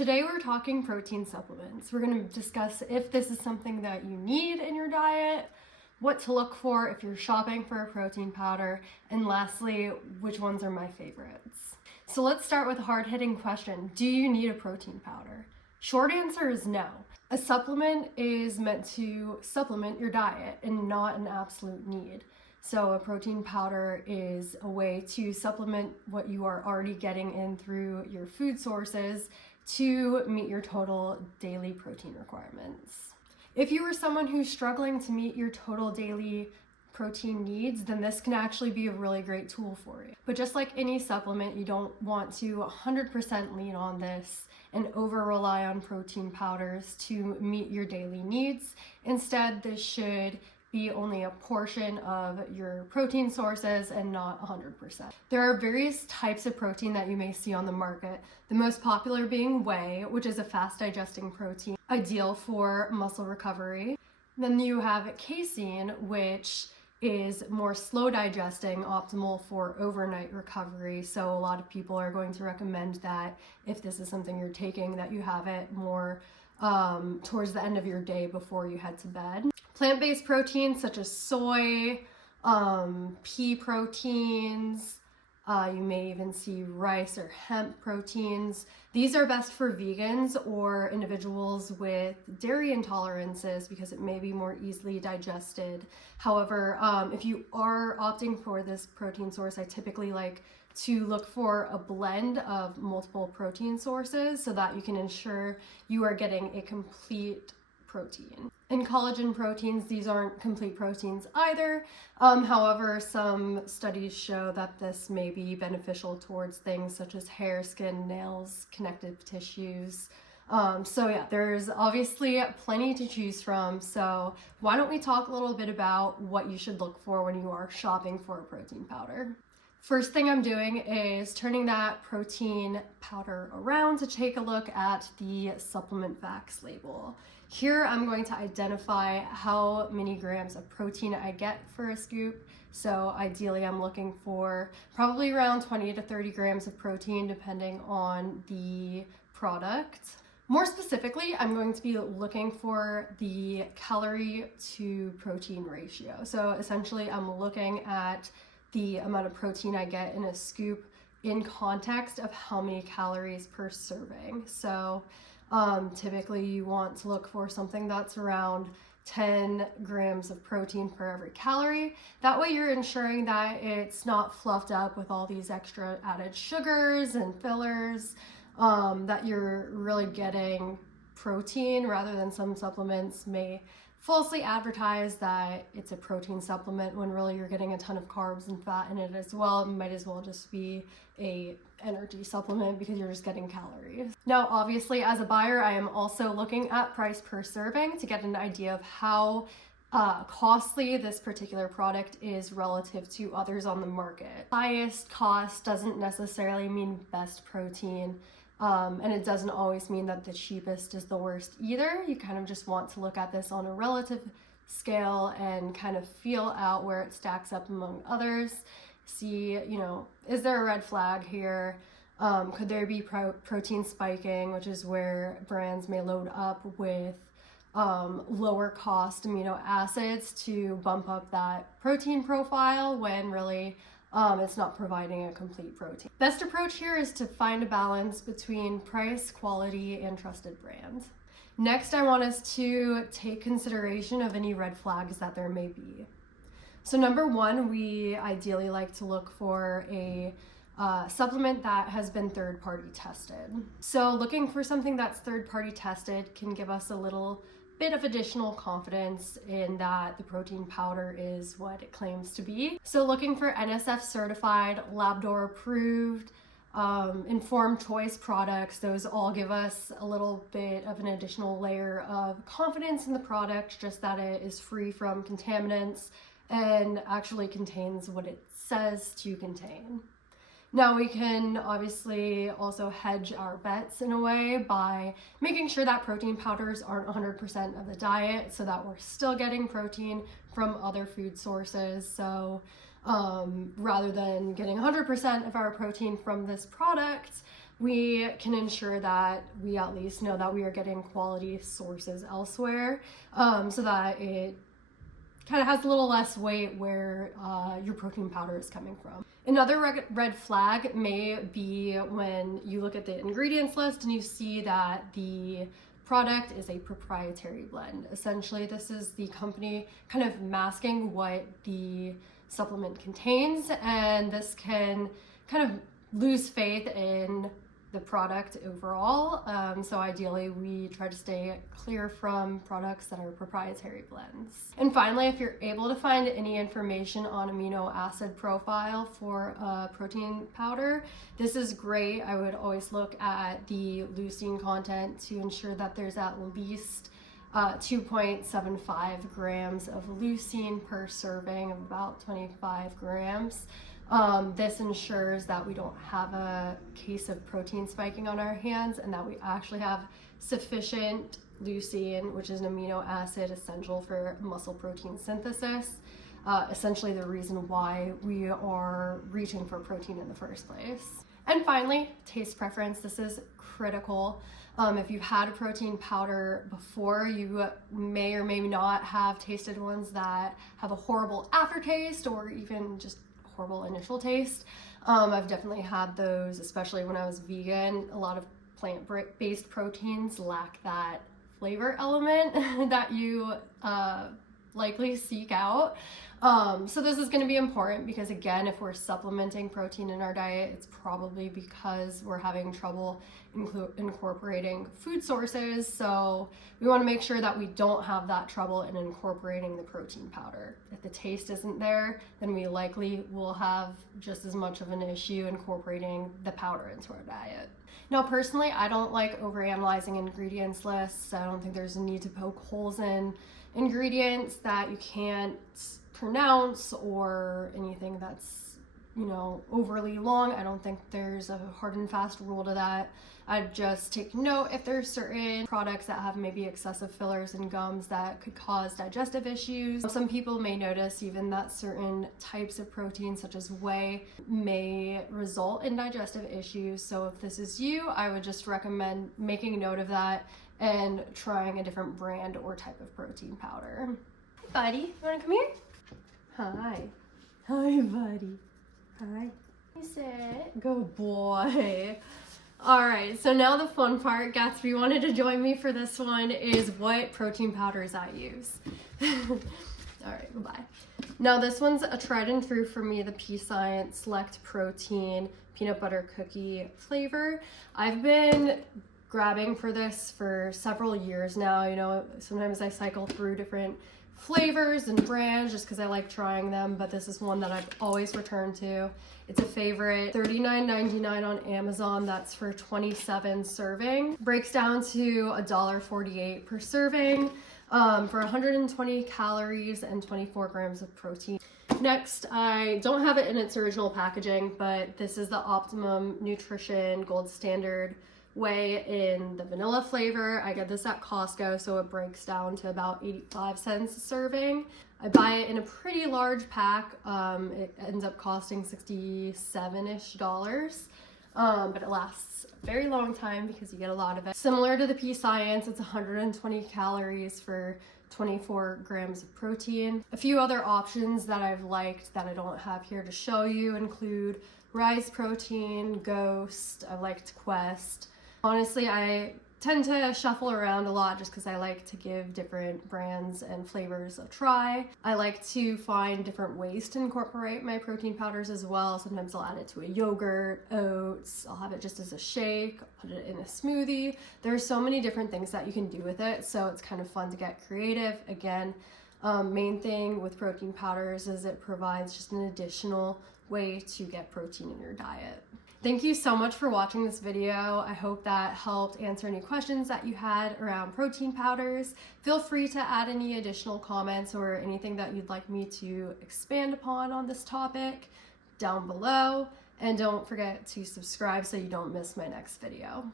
Today we're talking protein supplements. We're going to discuss if this is something that you need in your diet, what to look for if you're shopping for a protein powder, and lastly, which ones are my favorites. So let's start with a hard-hitting question. Do you need a protein powder? Short answer is no. A supplement is meant to supplement your diet and not an absolute need. So a protein powder is a way to supplement what you are already getting in through your food sources to meet your total daily protein requirements. If you are someone who's struggling to meet your total daily protein needs, then this can actually be a really great tool for you. But just like any supplement, you don't want to 100% lean on this and over rely on protein powders to meet your daily needs. Instead, this should be only a portion of your protein sources and not 100%. There are various types of protein that you may see on the market, the most popular being whey, which is a fast digesting protein, ideal for muscle recovery. Then you have casein, which is more slow digesting, optimal for overnight recovery. So a lot of people are going to recommend that if this is something you're taking, that you have it more towards the end of your day before you head to bed. Plant-based proteins such as soy, pea proteins, you may even see rice or hemp proteins. These are best for vegans or individuals with dairy intolerances because it may be more easily digested. However, if you are opting for this protein source, I typically like to look for a blend of multiple protein sources so that you can ensure you are getting a complete protein. In collagen proteins, these aren't complete proteins either. However, some studies show that this may be beneficial towards things such as hair, skin, nails, connective tissues. So yeah, there's obviously plenty to choose from. So why don't we talk a little bit about what you should look for when you are shopping for a protein powder? First thing I'm doing is turning that protein powder around to take a look at the supplement facts label. Here I'm going to identify how many grams of protein I get for a scoop. So ideally I'm looking for probably around 20 to 30 grams of protein depending on the product. More specifically, I'm going to be looking for the calorie to protein ratio. So essentially I'm looking at the amount of protein I get in a scoop in context of how many calories per serving. So typically you want to look for something that's around 10 grams of protein per every calorie. That way you're ensuring that it's not fluffed up with all these extra added sugars and fillers, that you're really getting protein rather than some supplements may falsely advertise that it's a protein supplement when really you're getting a ton of carbs and fat in it as well. It might as well just be a energy supplement because you're just getting calories. Now, obviously, as a buyer, I am also looking at price per serving to get an idea of how costly this particular product is relative to others on the market. Highest cost doesn't necessarily mean best protein. And it doesn't always mean that the cheapest is the worst either. You kind of just want to look at this on a relative scale and kind of feel out where it stacks up among others. See, is there a red flag here? Could there be protein spiking, which is where brands may load up with lower cost amino acids to bump up that protein profile when really it's not providing a complete protein. Best approach here is to find a balance between price, quality, and trusted brands. Next, I want us to take consideration of any red flags that there may be. So number one, we ideally like to look for a supplement that has been third-party tested. So looking for something that's third-party tested can give us a little bit of additional confidence in that the protein powder is what it claims to be. So looking for NSF certified, Labdoor approved, informed choice products, those all give us a little bit of an additional layer of confidence in the product, just that it is free from contaminants and actually contains what it says to contain. Now we can obviously also hedge our bets in a way by making sure that protein powders aren't 100% of the diet so that we're still getting protein from other food sources. So rather than getting 100% of our protein from this product, we can ensure that we at least know that we are getting quality sources elsewhere, so that it kind of has a little less weight where your protein powder is coming from. Another red flag may be when you look at the ingredients list and you see that the product is a proprietary blend. Essentially, this is the company kind of masking what the supplement contains, and this can kind of lose faith in the product overall. So ideally, we try to stay clear from products that are proprietary blends. And finally, if you're able to find any information on amino acid profile for protein powder, this is great. I would always look at the leucine content to ensure that there's at least 2.75 grams of leucine per serving of about 25 grams. This ensures that we don't have a case of protein spiking on our hands and that we actually have sufficient leucine, which is an amino acid essential for muscle protein synthesis. Essentially the reason why we are reaching for protein in the first place. And finally, taste preference. This is critical. If you've had a protein powder before, you may or may not have tasted ones that have a horrible aftertaste or even just horrible initial taste. I've definitely had those, especially when I was vegan. A lot of plant-based proteins lack that flavor element that you likely seek out. So this is going to be important because, again, if we're supplementing protein in our diet, it's probably because we're having trouble incorporating food sources. So we want to make sure that we don't have that trouble in incorporating the protein powder. If the taste isn't there, then we likely will have just as much of an issue incorporating the powder into our diet. Now, personally, I don't like overanalyzing ingredients lists. I don't think there's a need to poke holes in ingredients that you can't pronounce or anything that's, overly long. I don't think there's a hard and fast rule to that. I'd just take note if there's certain products that have maybe excessive fillers and gums that could cause digestive issues. Some people may notice even that certain types of protein, such as whey, may result in digestive issues. So if this is you, I would just recommend making note of that and trying a different brand or type of protein powder. Buddy, you wanna come here? Hi. Hi, buddy. Hi. You sit. Good boy. All right, so now the fun part. Gatsby wanted to join me for this one, is what protein powders I use. All right, goodbye. Now this one's a tried and true for me, the P-Science Select Protein Peanut Butter Cookie flavor. I've been grabbing for this for several years now. Sometimes I cycle through different flavors and brands just because I like trying them, but this is one that I've always returned to. It's a favorite. $39.99 on Amazon. That's for 27 serving. Breaks down to $1.48 per serving for 120 calories and 24 grams of protein. Next, I don't have it in its original packaging, but this is the Optimum Nutrition Gold Standard whey in the vanilla flavor. I get this at Costco, so it breaks down to about 85 cents a serving. I buy it in a pretty large pack. It ends up costing $67-ish, but it lasts a very long time because you get a lot of it. Similar to the P-Science, it's 120 calories for 24 grams of protein. A few other options that I've liked that I don't have here to show you include Rise Protein, Ghost, I've liked Quest. Honestly, I tend to shuffle around a lot just because I like to give different brands and flavors a try. I like to find different ways to incorporate my protein powders as well. Sometimes I'll add it to a yogurt, oats, I'll have it just as a shake, I'll put it in a smoothie. There's so many different things that you can do with it, so it's kind of fun to get creative. Again, main thing with protein powders is it provides just an additional way to get protein in your diet. Thank you so much for watching this video. I hope that helped answer any questions that you had around protein powders. Feel free to add any additional comments or anything that you'd like me to expand upon on this topic down below. And don't forget to subscribe so you don't miss my next video.